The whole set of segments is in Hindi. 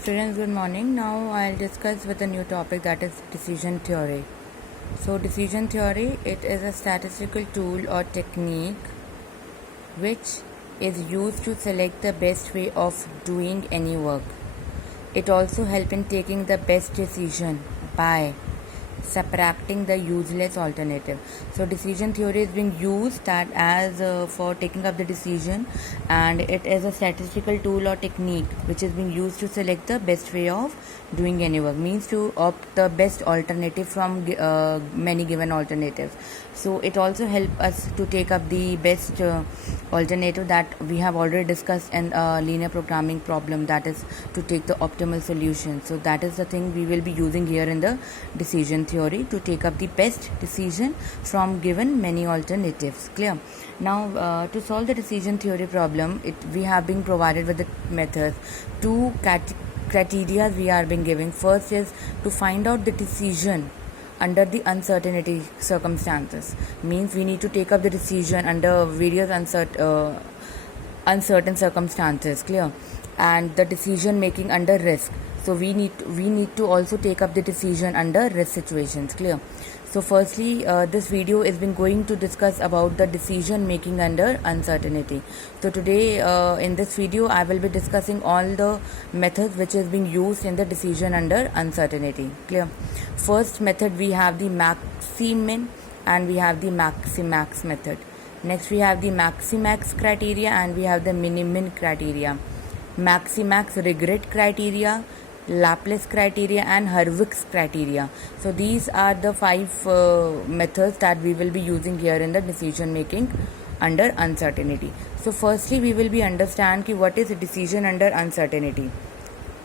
Students, good morning. Now I'll discuss with a new topic, that is decision theory. So decision theory, it is a statistical tool or technique which is used to select the best way of doing any work. It also helps in taking the best decision by subtracting the useless alternative. So decision theory is being used that as for taking up the decision, and it is a statistical tool or technique which is being used to select the best way of doing any work, means to opt the best alternative from many given alternatives. So it also helps us to take up the best alternative that we have already discussed in linear programming problem, that is to take the optimal solution. So that is the thing we will be using here in the decision theory, to take up the best decision from given many alternatives. Clear? Now to solve the decision theory problem, we have been provided with the methods. Two criteria we are being given. First is to find out the decision under the uncertainty circumstances, means we need to take up the decision under various uncertain circumstances. Clear? And the decision making under risk, so we need to also take up the decision under risk situations. Clear? So firstly, this video is been going to discuss about the decision making under uncertainty. So today in this video I will be discussing all the methods which is being used in the decision under uncertainty. Clear? First method, we have the maxi-min and we have the maxi-max method. Next we have the maxi-max criteria and we have the mini-min criteria. Maxi-max regret criteria, Laplace criteria and Hurwitz criteria. So these are the five methods that we will be using here in the decision making under uncertainty. So firstly we will be understand what is a decision under uncertainty.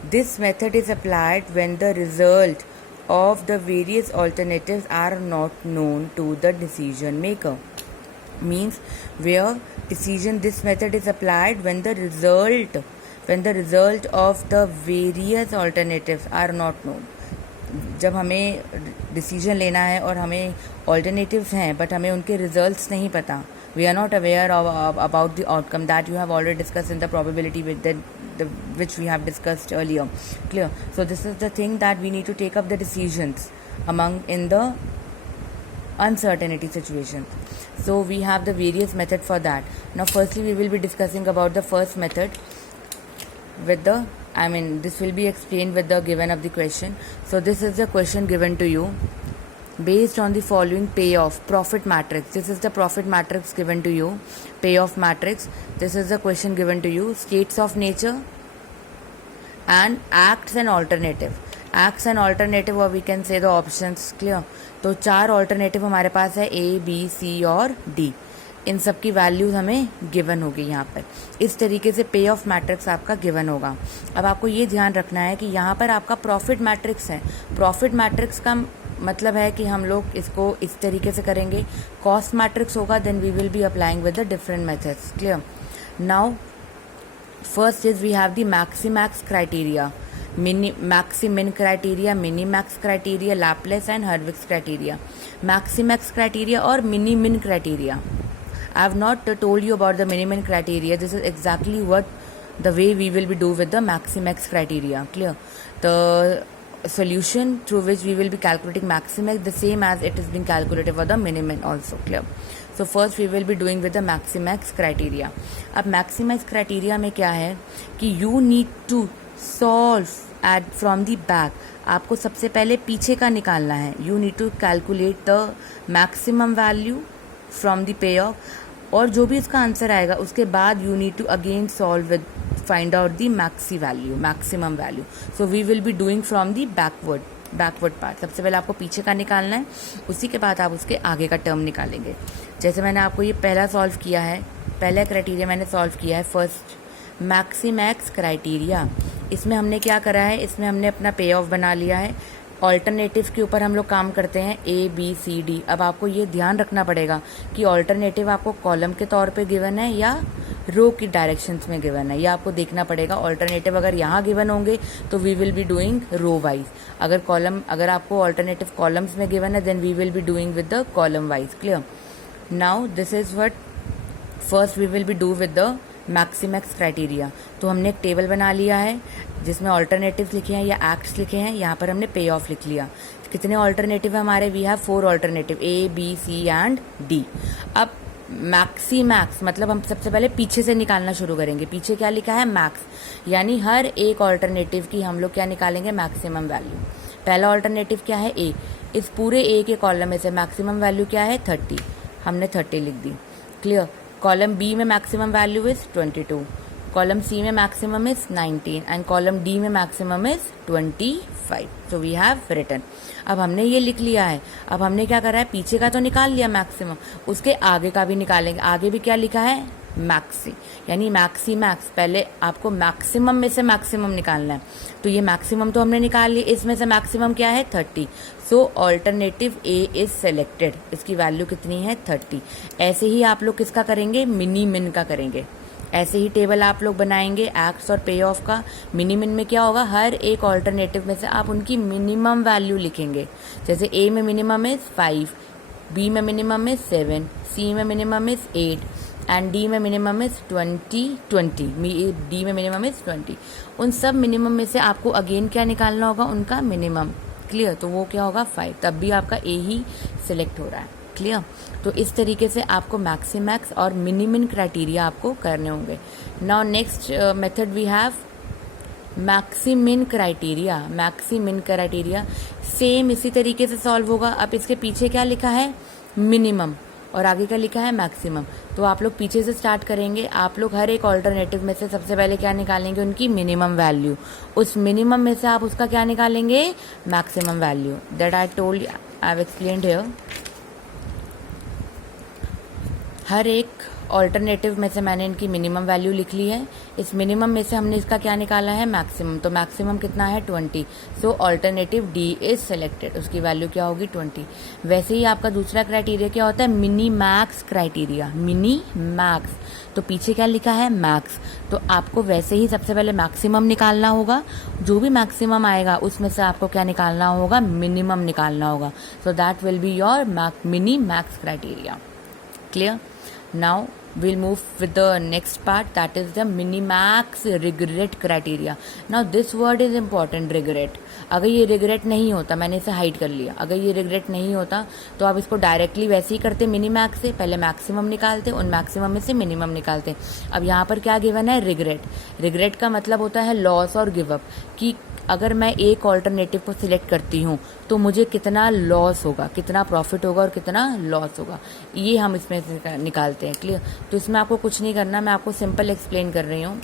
This method is applied when the result of the various alternatives are not known to the decision maker. Means where this method is applied when the result of the various alternatives are not known. जब हमें डिसीजन लेना है और हमें alternatives हैं बट हमें उनके results नहीं पता, we are not aware about the outcome, that you have already discussed in the probability with which we have discussed earlier. Clear? So this is the thing that we need to take up the decisions in the uncertainty situations. So we have the various method for that. Now firstly we will be discussing about the first method this will be explained with the given of the question. So this is the question given to you. Based on the following payoff profit matrix, this is the profit matrix given to you, payoff matrix. This is the question given to you. States of nature and acts and alternative, or we can say the options. Clear? तो 4 ऑल्टरनेटिव हमारे पास है, A, B, C और D. इन सब की वैल्यूज हमें गिवन होगी यहाँ पर. इस तरीके से पे ऑफ मैट्रिक्स आपका गिवन होगा. अब आपको ये ध्यान रखना है कि यहाँ पर आपका प्रॉफिट मैट्रिक्स है. प्रॉफिट मैट्रिक्स का मतलब है कि हम लोग इसको इस तरीके से करेंगे. कॉस्ट मैट्रिक्स होगा, then we will be applying with the different methods. Clear? Now first is we have the maximax criteria, maxi-min criteria, mini-max criteria, Laplace and Hurwitz criteria. Maxi-max criteria or mini-min criteria. I have not told you about the mini-min criteria. This is exactly the way we will be do with the maxi-max criteria. Clear? The solution through which we will be calculating maxi-max the same as it is being calculated for the mini-min also. Clear? So first we will be doing with the maxi-max criteria. अब maxi-max criteria में क्या है कि you need to solve from the back. आपको सबसे पहले पीछे का निकालना है. You need to calculate the maximum value from the payoff, और जो भी इसका आंसर आएगा उसके बाद you need to again solve with find out the maximum value. So we will be doing from the backward part. सबसे पहले आपको पीछे का निकालना है, उसी के बाद आप उसके आगे का टर्म निकालेंगे. जैसे मैंने आपको ये पहला सॉल्व किया है, पहला क्राइटेरिया मैंने सॉल्व किया है, फर्स्ट मैक्सी-मैक्स क्राइटेरिया. इसमें हमने क्या करा है, इसमें हमने अपना पे ऑफ बना लिया है. ऑल्टरनेटिव के ऊपर हम लोग काम करते हैं, A, B, C, D. अब आपको ये ध्यान रखना पड़ेगा कि ऑल्टरनेटिव आपको कॉलम के तौर पे गिवन है या रो की डायरेक्शंस में गिवन है, या आपको देखना पड़ेगा. ऑल्टरनेटिव अगर यहाँ गिवन होंगे तो we will be doing row wise. अगर आपको ऑल्टरनेटिव कॉलम्स में गिवन है then we will be doing with the column wise. Clear? Now this is what first we will be do with the maximax criteria. तो हमने एक टेबल बना लिया है जिसमें ऑल्टरनेटिव्स लिखे हैं या एक्ट्स लिखे हैं, यहाँ पर हमने पे ऑफ लिख लिया। कितने ऑल्टरनेटिव है हमारे? We have 4 alternative, A, B, C and D। अब मैक्सीमैक्स मतलब हम सबसे पहले पीछे से निकालना शुरू करेंगे। पीछे क्या लिखा है? मैक्स, यानी हर एक ऑल्टरनेटिव की हम लोग क्या निकालेंगे? Maximum value. पहला ऑल्टरनेटिव क्या है? A। इस पूरे A के कॉलम में से मैक्सिमम वैल्यू क्या है? 30। हमने 30 लिख दी। क्लियर। कॉलम B में maximum value is 22, column C में maximum is 19 and column D में maximum is 25। So we have written. अब हमने ये लिख लिया है। अब हमने क्या करा है? पीछे का तो निकाल लिया मैक्सिमम, उसके आगे का भी निकालेंगे। आगे भी क्या लिखा है? मैक्सी, यानी मैक्सी मैक्स। पहले आपको मैक्सिमम में से मैक्सिमम निकालना है। तो ये मैक्सिमम तो हमने निकाल लिया, इसमें से मैक्सिमम क्या है? 30। सो ऑल्टरनेटिव A इज सेलेक्टेड। इसकी वैल्यू कितनी है? 30। ऐसे ही आप लोग किसका करेंगे? मिनी मिन का करेंगे। ऐसे ही टेबल आप लोग बनाएंगे एक्ट्स और पे ऑफ का। मिनी मिन में क्या होगा? हर एक ऑल्टरनेटिव में से आप उनकी मिनिमम वैल्यू लिखेंगे। जैसे A में मिनिमम इज 5, B में मिनिमम इज 7, C में मिनिमम इज 8 एंड D में मिनिमम इज 20। D में मिनिमम इज 20। उन सब मिनिमम में से आपको अगेन क्या निकालना होगा? उनका मिनिमम। क्लियर। तो वो क्या होगा? 5। तब भी आपका A ही सिलेक्ट हो रहा है। क्लियर। तो इस तरीके से आपको मैक्सिमैक्स और मिनिमिन क्राइटेरिया आपको करने होंगे। Now next method we have maximin criteria. Maximin criteria same इसी तरीके से सॉल्व होगा। अब इसके पीछे क्या लिखा है? मिनिमम, और आगे क्या लिखा है? मैक्सिमम। तो आप लोग पीछे से स्टार्ट करेंगे। आप लोग हर एक ऑल्टरनेटिव में से सबसे पहले क्या निकालेंगे? उनकी मिनिमम वैल्यू। उस मिनिमम में से आप उसका क्या निकालेंगे? Maximum value. That I told, I have explained here. हर एक ऑल्टरनेटिव में से मैंने इनकी मिनिमम वैल्यू लिख ली है। इस मिनिमम में से हमने इसका क्या निकाला है? मैक्सिमम। तो मैक्सिमम कितना है? 20। सो ऑल्टरनेटिव D इज सेलेक्टेड। उसकी वैल्यू क्या होगी? 20। वैसे ही आपका दूसरा क्राइटेरिया क्या होता है? Mini max criteria. Mini max, तो पीछे क्या लिखा है? मैक्स। तो आपको वैसे ही सबसे पहले मैक्सिमम निकालना होगा। जो भी मैक्सिमम आएगा उसमें से आपको क्या निकालना होगा? मिनिमम निकालना होगा। So that will be your mini max criteria. Clear? Now we'll move with the next part, that is the minimax regret criteria. Now this word is important, regret. अगर ये regret नहीं होता, मैंने इसे हाइड कर लिया, अगर ये regret नहीं होता तो आप इसको डायरेक्टली वैसे ही करते मिनीमैक्स से। पहले मैक्सिमम निकालते, उन मैक्सिमम में से मिनिमम निकालते। अब यहाँ पर क्या गिवन है? रिग्रेट। रिग्रेट का मतलब होता है लॉस और गिव अप, कि अगर मैं एक ऑल्टरनेटिव को सिलेक्ट करती हूँ तो मुझे कितना लॉस होगा, कितना प्रॉफिट होगा और कितना लॉस होगा, ये हम इसमें से निकालते हैं। क्लियर? तो इसमें आपको कुछ नहीं करना, मैं आपको सिंपल एक्सप्लेन कर रही हूँ।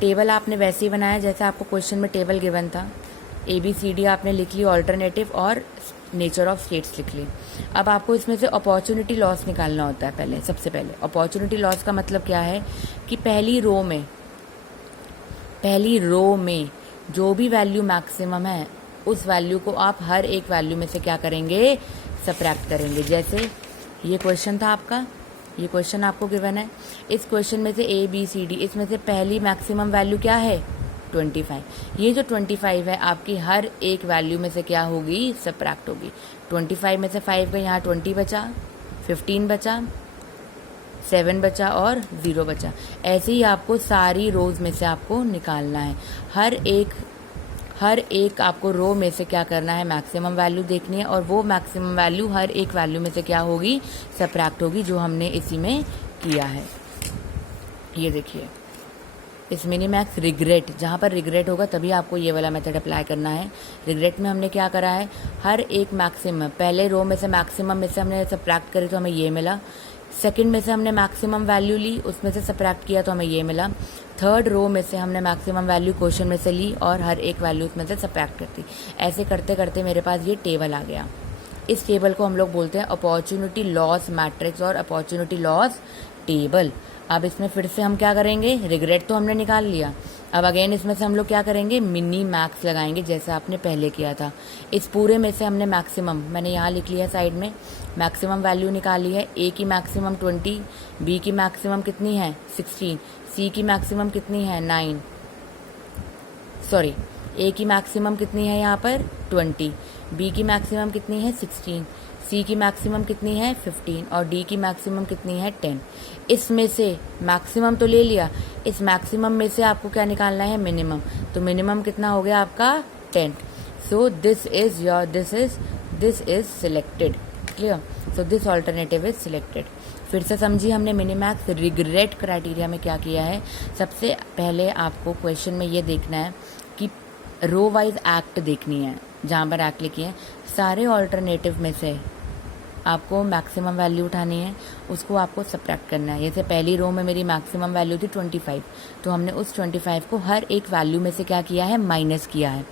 टेबल आपने वैसे ही बनाया जैसे आपको क्वेश्चन में टेबल गिवन था। ABCD आपने लिख ली ऑल्टरनेटिव और नेचर ऑफ स्टेट्स लिख ली। अब आपको इसमें से अपॉर्चुनिटी लॉस निकालना होता है। पहले सबसे पहले अपॉर्चुनिटी लॉस का मतलब क्या है? कि पहली रो में जो भी वैल्यू मैक्सिमम है उस वैल्यू को आप हर एक वैल्यू में से क्या करेंगे? सबट्रैक्ट करेंगे। जैसे ये क्वेश्चन था आपका, ये क्वेश्चन आपको गिवन है। इस क्वेश्चन में से ABCD, इसमें से पहली मैक्सिमम वैल्यू क्या है? 25। ये जो 25 है आपकी हर एक वैल्यू में से क्या होगी? सबट्रैक्ट होगी। 25 में से 5 गए, यहाँ 20 बचा, 15 बचा, 7 बचा और 0 बचा। ऐसे ही आपको सारी रोज में से आपको निकालना है। हर एक आपको रो में से क्या करना है? मैक्सिमम वैल्यू देखनी है, और वो मैक्सिमम वैल्यू हर एक वैल्यू में से क्या होगी? सबट्रैक्ट होगी, जो हमने इसी में किया है। ये देखिए, इस मिनीमैक्स रिग्रेट, जहाँ पर रिग्रेट होगा तभी आपको ये वाला मेथड अप्लाई करना है। रिग्रेट में हमने क्या करा है? हर एक मैक्सिमम, पहले रो में से मैक्सिमम में से हमने सबट्रैक्ट करी तो हमें ये मिला। सेकंड में से हमने मैक्सिमम वैल्यू ली, उसमें से सबट्रैक्ट किया तो हमें ये मिला। थर्ड रो में से हमने मैक्सिमम वैल्यू क्वेश्चन में से ली और हर एक वैल्यू उसमें से सबट्रैक्ट करती। ऐसे करते करते मेरे पास ये टेबल आ गया। इस टेबल को हम लोग बोलते हैं अपॉर्चुनिटी लॉस मैट्रिक्स और अपॉर्चुनिटी लॉस टेबल। अब इसमें फिर से हम क्या करेंगे? रिग्रेट तो हमने निकाल लिया, अब अगेन इसमें से हम लोग क्या करेंगे? मिनी मैक्स लगाएंगे जैसे आपने पहले किया था। इस पूरे में से हमने मैक्सिमम, मैंने यहाँ लिख लिया साइड में, मैक्सिमम वैल्यू निकाली है। A की मैक्सिमम 20, B की मैक्सिमम कितनी है? 16, C की मैक्सिमम कितनी है? 9, सॉरी, ए की मैक्सिमम कितनी है यहाँ पर 20, बी की मैक्सिमम कितनी है 16, सी की मैक्सिमम कितनी है 15 और डी की मैक्सिमम कितनी है 10। इसमें से मैक्सिमम तो ले लिया, इस मैक्सिमम में से आपको क्या निकालना है मिनिमम, तो मिनिमम कितना हो गया आपका 10। So this is selected. Clear? So this alternative is selected. फिर से समझिए हमने मिनिमैक्स रिग्रेट क्राइटेरिया में क्या किया है। सबसे पहले आपको क्वेश्चन में ये देखना है कि रो वाइज एक्ट देखनी है, जहाँ पर एक्ट लिखी है सारे ऑल्टरनेटिव में से आपको मैक्सिमम वैल्यू उठानी है, उसको आपको सब्ट्रैक्ट करना है। जैसे पहली रो में मेरी मैक्सिमम वैल्यू थी 25, तो हमने उस 25 को हर एक वैल्यू में से क्या किया है माइनस किया है।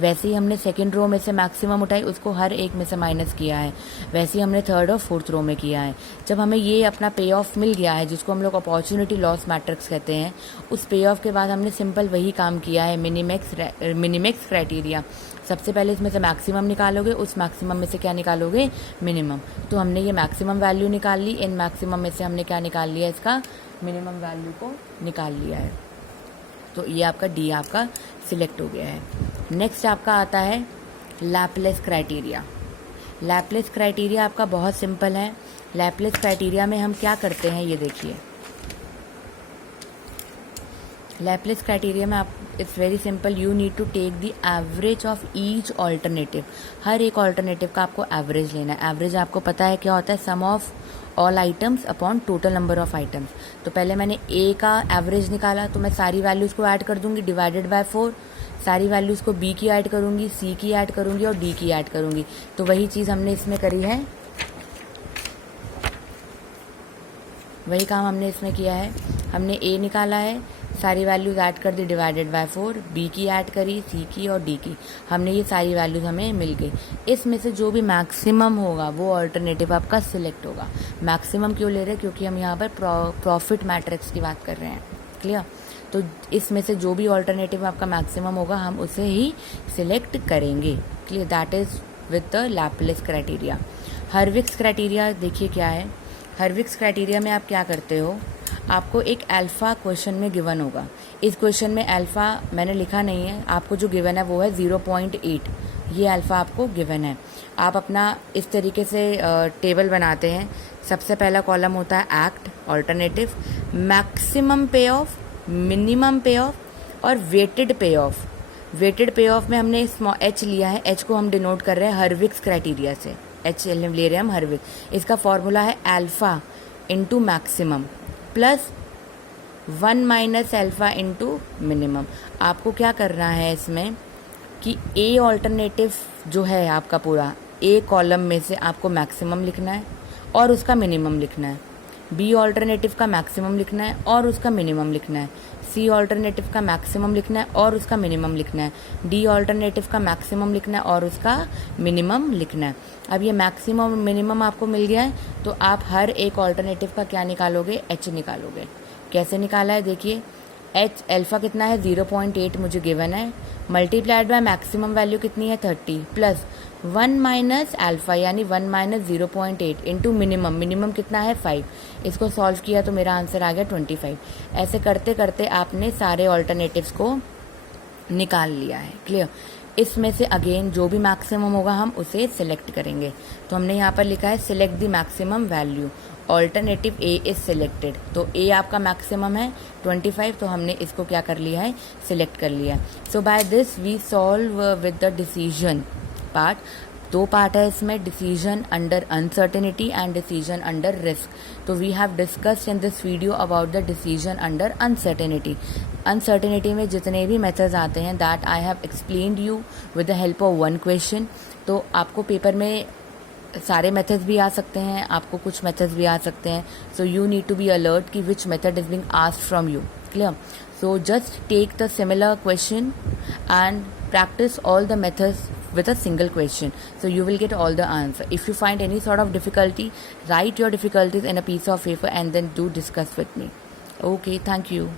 वैसे ही हमने सेकंड रो में से मैक्सिमम उठाई, उसको हर एक में से माइनस किया है। वैसे ही हमने थर्ड और फोर्थ रो में किया है। जब हमें ये अपना पे ऑफ मिल गया है, जिसको हम लोग अपॉर्चुनिटी लॉस मैट्रिक्स कहते हैं, उस पे ऑफ के बाद हमने सिंपल वही काम किया है, मिनिमैक्स क्राइटेरिया। सबसे पहले इसमें से मैक्सिमम निकालोगे, उस मैक्सिमम में से क्या निकालोगे मिनिमम। तो हमने ये मैक्सिमम वैल्यू निकाल ली, इन मैक्सिमम में से हमने क्या निकाल लिया, इसका मिनिमम वैल्यू को निकाल लिया है। तो ये आपका डी आपका सिलेक्ट हो गया है। नेक्स्ट आपका आता है लैपलेस क्राइटेरिया। लैपलेस क्राइटेरिया आपका बहुत सिंपल है। लैपलेस क्राइटेरिया में हम क्या करते हैं ये देखिए। लैपलेस क्राइटेरिया में आप it's very simple, you need to take the average of each alternative. हर एक ऑल्टरनेटिव का आपको एवरेज लेना है। एवरेज आपको पता है क्या होता है, sum of all items upon total number of items. तो पहले मैंने ए का एवरेज निकाला, तो मैं सारी वैल्यूज़ को ऐड कर दूंगी डिवाइडेड बाय 4। सारी वैल्यूज़ को बी की ऐड करूंगी, सी की ऐड करूंगी और डी की ऐड करूंगी। तो वही चीज़ हमने इसमें करी है, वही काम हमने इसमें किया है। हमने ए निकाला है, सारी वैल्यूज़ ऐड कर दी डिवाइडेड बाय 4, बी की ऐड करी, सी की और डी की। हमने ये सारी वैल्यूज़ हमें मिल गई। इसमें से जो भी मैक्सिमम होगा वो ऑल्टरनेटिव आपका सिलेक्ट होगा। मैक्सिमम क्यों ले रहे हैं, क्योंकि हम यहाँ पर प्रॉफिट मैट्रिक्स की बात कर रहे हैं। क्लियर? तो इसमें से जो भी ऑल्टरनेटिव आपका मैक्सिमम होगा हम उसे ही सिलेक्ट करेंगे। Clear? That is with the Laplace criteria. Hurwicz criteria देखिए क्या है। हर्विक्स क्राइटेरिया में आप क्या करते हो, आपको एक अल्फ़ा क्वेश्चन में गिवन होगा। इस क्वेश्चन में अल्फ़ा मैंने लिखा नहीं है, आपको जो गिवन है वो है 0.8। ये अल्फ़ा आपको गिवन है। आप अपना इस तरीके से टेबल बनाते हैं। सबसे पहला कॉलम होता है एक्ट, ऑल्टरनेटिव, मैक्सिमम पे ऑफ, मिनिमम पे ऑफ और वेटेड पे ऑफ। वेटेड पे ऑफ में हमने एच लिया है, एच को हम डिनोट कर रहे हैं हर्विक्स क्राइटेरिया से। एच ले रहे हैं हम हर्विक्स। इसका फॉर्मूला है alpha into maximum plus 1 minus alpha into minimum. आपको क्या करना है इसमें कि ए ऑल्टरनेटिव जो है आपका पूरा, ए कॉलम में से आपको मैक्सिमम लिखना है और उसका मिनिमम लिखना है। बी ऑल्टरनेटिव का मैक्सिमम लिखना है और उसका मिनिमम लिखना है। सी ऑल्टरनेटिव का मैक्सिमम लिखना है और उसका मिनिमम लिखना है। डी ऑल्टरनेटिव का मैक्सिमम लिखना है और उसका मिनिमम लिखना है। अब ये मैक्सिमम और मिनिमम आपको मिल गया है, तो आप हर एक ऑल्टरनेटिव का क्या निकालोगे, एच निकालोगे। कैसे निकाला है देखिए, एच अल्फ़ा कितना है 0.8 मुझे गिवन है, मल्टीप्लाइड बाय मैक्सिमम वैल्यू कितनी है 30 प्लस 1 माइनस अल्फ़ा यानी 1 माइनस 0.8 इंटू मिनिमम कितना है 5। इसको सॉल्व किया तो मेरा आंसर आ गया 25। ऐसे करते करते आपने सारे ऑल्टरनेटिव्स को निकाल लिया है। क्लियर? इसमें से अगेन जो भी मैक्सिमम होगा हम उसे सिलेक्ट करेंगे। तो हमने यहाँ पर लिखा है select the maximum value, alternative A is selected. तो ए आपका मैक्सिमम है 25, तो हमने इसको क्या कर लिया है, सिलेक्ट कर लिया। So by this we solve with the decision part. 2 part है इसमें, decision under uncertainty and decision under risk. तो we have discussed in this video about the decision under uncertainty. Uncertainty में जितने भी मेथड्स आते हैं that I have explained you with the help of 1 question. तो आपको पेपर में सारे मेथड्स भी आ सकते हैं, आपको कुछ मेथड्स भी आ सकते हैं। So you need to be alert कि which method is being asked from you. Clear? So just take the similar question and practice all the methods with a single question, so you will get all the answer. If you find any sort of difficulty, write your difficulties in a piece of paper and then do discuss with me. Okay, thank you.